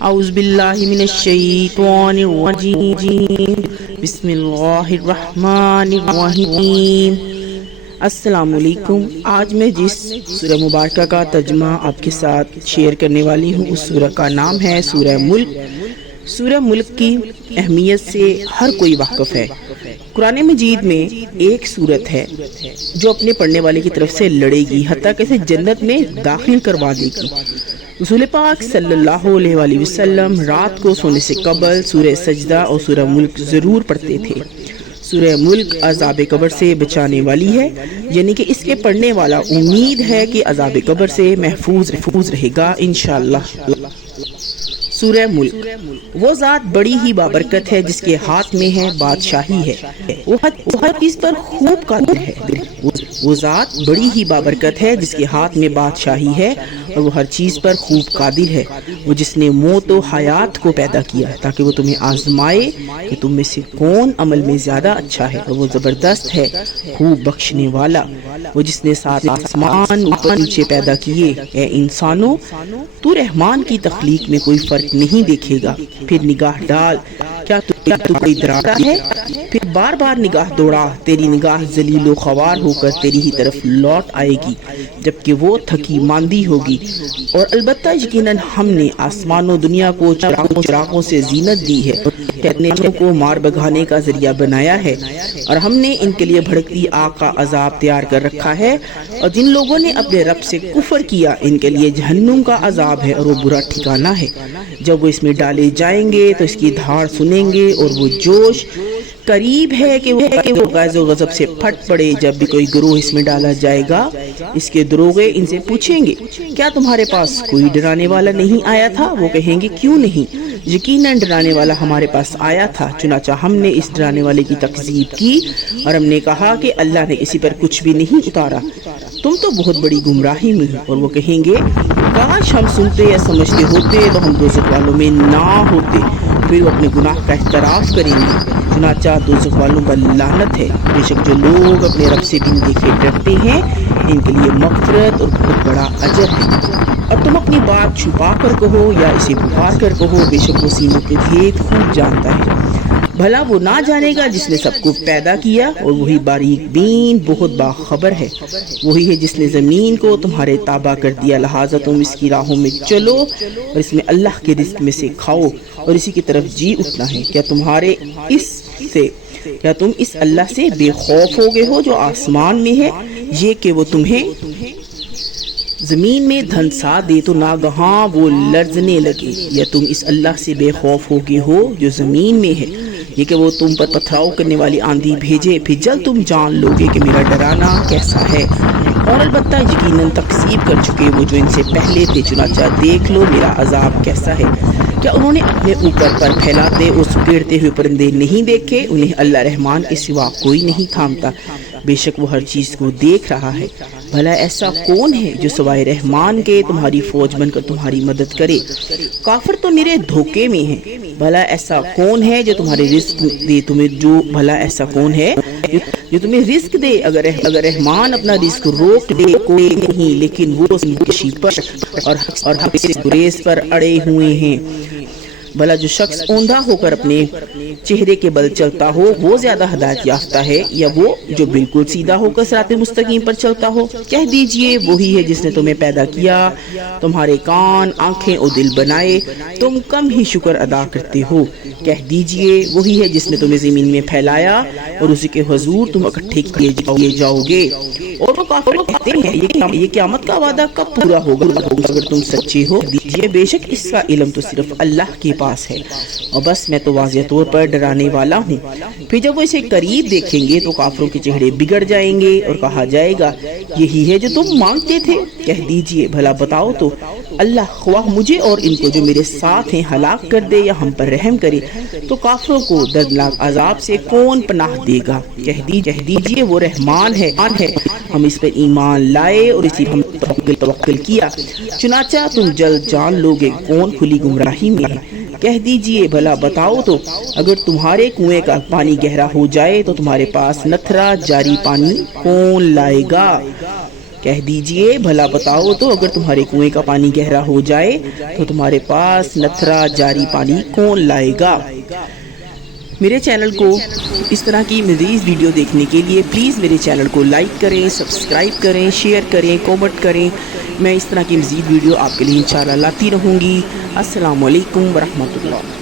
اعوذ باللہ من الشیطان الرجیم بسم اللہ الرحمن الرحیم۔ السلام علیکم۔ آج میں جس سورہ مبارکہ کا ترجمہ آپ کے ساتھ شیئر کرنے والی ہوں اس سورہ کا نام ہے سورہ ملک۔ سورہ ملک کی اہمیت سے ہر کوئی واقف ہے۔ قرآن مجید میں ایک سورت ہے جو اپنے پڑھنے والے کی طرف سے لڑے گی، حتیٰ کہ اسے جنت میں داخل کروا دے گی۔ رسول پاک صلی اللہ علیہ وآلہ وسلم رات کو سونے سے قبل سورہ سجدہ اور سورہ ملک ضرور پڑھتے تھے۔ سورہ ملک عذاب قبر سے بچانے والی ہے، یعنی کہ اس کے پڑھنے والا امید ہے کہ عذاب قبر سے محفوظ رہے گا انشاءاللہ۔ سورہ ملک، وہ ذات بڑی ہی بابرکت ہے جس کے ہاتھ میں ہے بادشاہی ہے، وہ ہر چیز پر خوب قادر ہے۔ وہ ذات بڑی ہی بابرکت ہے جس کے ہاتھ میں بادشاہی ہے اور وہ ہر چیز پر خوب قادر ہے۔ وہ جس نے موت و حیات کو پیدا کیا ہے تاکہ وہ تمہیں آزمائے کہ تم میں سے کون عمل میں زیادہ اچھا ہے، اور وہ زبردست ہے خوب بخشنے والا۔ وہ جس نے سات آسمان اوپر نیچے پیدا کیے، اے انسانوں تو رحمان کی تخلیق میں کوئی فرق نہیں دیکھے گا۔ پھر نگاہ ڈال، کیا تو کوئی ڈراتا ہے؟ پھر بار بار نگاہ دوڑا، تیری نگاہ ذلیل و خوار ہو کر تیری ہی طرف لوٹ آئے گی جبکہ وہ تھکی ماندی ہوگی۔ اور البتہ یقیناً ہم نے آسمان و دنیا کو چراغوں سے زینت دی ہے، کہنے کو مار بگانے کا ذریعہ بنایا ہے، اور ہم نے ان کے لیے بھڑکتی آگ کا عذاب تیار کر رکھا ہے، اور جن لوگوں نے اپنے رب سے کفر کیا ان کے لیے جہنم کا عذاب ہے اور وہ برا ٹھکانہ ہے۔ جب وہ اس میں ڈالے جائیں گے تو اس کی دھاڑ سنیں گے اور وہ جوش قریب ہے کہ وہ غیظ و غضب سے پھٹ پڑے۔ جب بھی کوئی گروہ اس میں ڈالا جائے گا اس کے دروغے ان سے پوچھیں گے کیا تمہارے پاس کوئی ڈرانے والا نہیں آیا تھا؟ وہ کہیں گے کیوں نہیں، یقیناً ڈرانے والا ہمارے پاس آیا تھا، چنانچہ ہم نے اس ڈرانے والے کی تکذیب کی اور ہم نے کہا کہ اللہ نے کسی پر کچھ بھی نہیں اتارا، تم تو بہت بڑی گمراہی میں ہو۔ اور وہ کہیں گے کاش ہم سنتے یا سمجھتے ہوتے تو ہم دوزخ والوں میں نہ ہوتے۔ پھر وہ اپنے گناہ کا اعتراف کریں گے، چنانچہ دوزخ والوں پر لعنت ہے۔ بے شک جو لوگ اپنے رب سے بن دیکھے ڈرتے ہیں ان کے لیے مغفرت اور بہت بڑا اجر ہے۔ اور تم اپنی بات چھپا کر کہو یا اسے پکار کر کہو، بے شک وہ سینوں کے بھید خوب جانتا ہے۔ بھلا وہ نہ جانے گا جس نے سب کو پیدا کیا، اور وہی باریک بین بہت باخبر ہے۔ وہی ہے جس نے زمین کو تمہارے تابع کر دیا، لہٰذا تم اس کی راہوں میں چلو اور اس میں اللہ کے رزق میں سے کھاؤ اور اسی کی طرف جی اٹھنا ہے۔ کیا تم اس اللہ سے بے خوف ہو گئے ہو جو آسمان میں ہے، یہ کہ وہ تمہیں زمین میں دھنسا دے تو ناگہاں وہ لرزنے لگے؟ یا تم اس اللہ سے بے خوف ہو گئے ہو جو زمین میں ہے، یہ کہ وہ تم پر پتھراؤ کرنے والی آندھی بھیجے؟ پھر جلد تم جان لوگے کہ میرا ڈرانا کیسا ہے۔ اور البتہ یقیناً تکذیب کر چکے وہ جو ان سے پہلے تھے، چنانچہ دیکھ لو میرا عذاب کیسا ہے۔ کیا انہوں نے اپنے اوپر پر پھیلاتے اور سکیڑتے ہوئے پرندے نہیں دیکھے؟ انہیں اللہ رحمان کے سوا کوئی نہیں تھامتا، بے شک وہ ہر چیز کو دیکھ رہا ہے۔ بھلا ایسا کون ہے جو سوائے رحمان کے تمہاری فوج بن کر تمہاری مدد کرے؟ کافر تو میرے دھوکے میں ہیں۔ بھلا ایسا کون ہے جو تمہارے رزق دے بھلا ایسا کون ہے جو تمہیں رزق دے؟ اگر رحمان اپنا رزق روک دے کوئی نہیں، لیکن وہ کشی پر اور ہم سے گریز پر اڑے ہوئے ہیں۔ بھلا جو شخص اوندھا ہو کر اپنے چہرے کے بل چلتا ہو وہ زیادہ ہدایت یافتہ ہے یا وہ جو بالکل سیدھا ہو کر صراط مستقیم پر چلتا ہو؟ کہہ دیجئے وہی ہے جس نے تمہیں پیدا کیا، تمہارے کان، آنکھیں اور دل بنائے، تم کم ہی شکر ادا کرتے ہو۔ کہہ دیجئے وہی ہے جس نے تمہیں زمین میں پھیلایا اور اسی کے حضور تم اکٹھے کیے جاؤ گے۔ اور وہ کافر کہتے ہیں یہ قیامت کا وعدہ کب پورا ہوگا؟ اگر تم سچے ہو دیجئے بے شک اس کا علم تو صرف اللہ کے پاس ہے، اور بس میں تو واضح طور پر ڈرانے والا ہوں۔ پھر جب وہ اسے قریب دیکھیں گے تو کافروں کے چہرے بگڑ جائیں گے اور کہا جائے گا یہی ہے جو تم مانگتے تھے۔ کہہ دیجئے بھلا بتاؤ تو اللہ خواہ مجھے اور ان کو جو میرے ساتھ ہیں ہلاک کر دے یا ہم پر رحم کرے تو کافروں کو دردناک عذاب سے کون پناہ دے گا؟ کہہ دیجئے وہ رحمان ہے، ہم اس پر ایمان لائے اور اسی پر ہم توکل کیا، چنانچہ تم جلد جان لوگے کون کھلی گمراہی میں ہے۔ کہہ دیجئے بھلا بتاؤ تو اگر تمہارے کنویں کا پانی گہرا ہو جائے تو تمہارے پاس نتھرا جاری پانی کون لائے گا؟ کہہ دیجئے بھلا بتاؤ تو اگر تمہارے کنویں کا پانی گہرا ہو جائے تو تمہارے پاس نتھرا جاری پانی کون لائے گا؟ میرے چینل کو اس طرح کی مزید ویڈیو دیکھنے کے لیے پلیز میرے چینل کو لائک کریں، سبسکرائب کریں، شیئر کریں، کومنٹ کریں۔ میں اس طرح کی مزید ویڈیو آپ کے لیے انشاءاللہ لاتی رہوں گی۔ السلام علیکم ورحمۃ اللہ۔